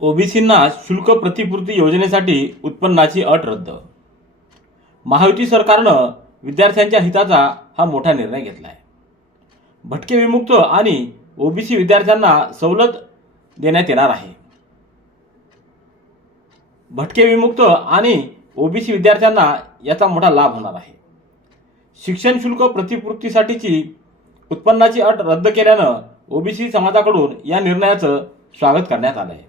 ओबीसींना शुल्क प्रतिपूर्ती योजनेसाठी उत्पन्नाची अट रद्द. महायुती सरकारनं विद्यार्थ्यांच्या हिताचा हा मोठा निर्णय घेतला आहे भटके विमुक्त आणि ओबीसी विद्यार्थ्यांना सवलत देण्यात येणार आहे. भटके विमुक्त आणि ओबीसी विद्यार्थ्यांना याचा मोठा लाभ होणार आहे. शिक्षण शुल्क प्रतिपूर्तीसाठीची उत्पन्नाची अट रद्द केल्यानं ओबीसी समाजाकडून या निर्णयाचं स्वागत करण्यात आलं आहे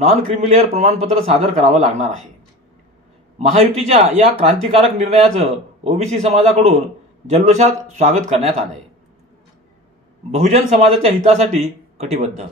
नॉन क्रिमिलेअर प्रमाणपत्र सादर करावं लागणार आहे. महायुतीच्या या क्रांतिकारक निर्णयाचं ओबीसी समाजाकडून जल्लोषात स्वागत करण्यात आलंय. बहुजन समाजाच्या हितासाठी कटिबद्ध.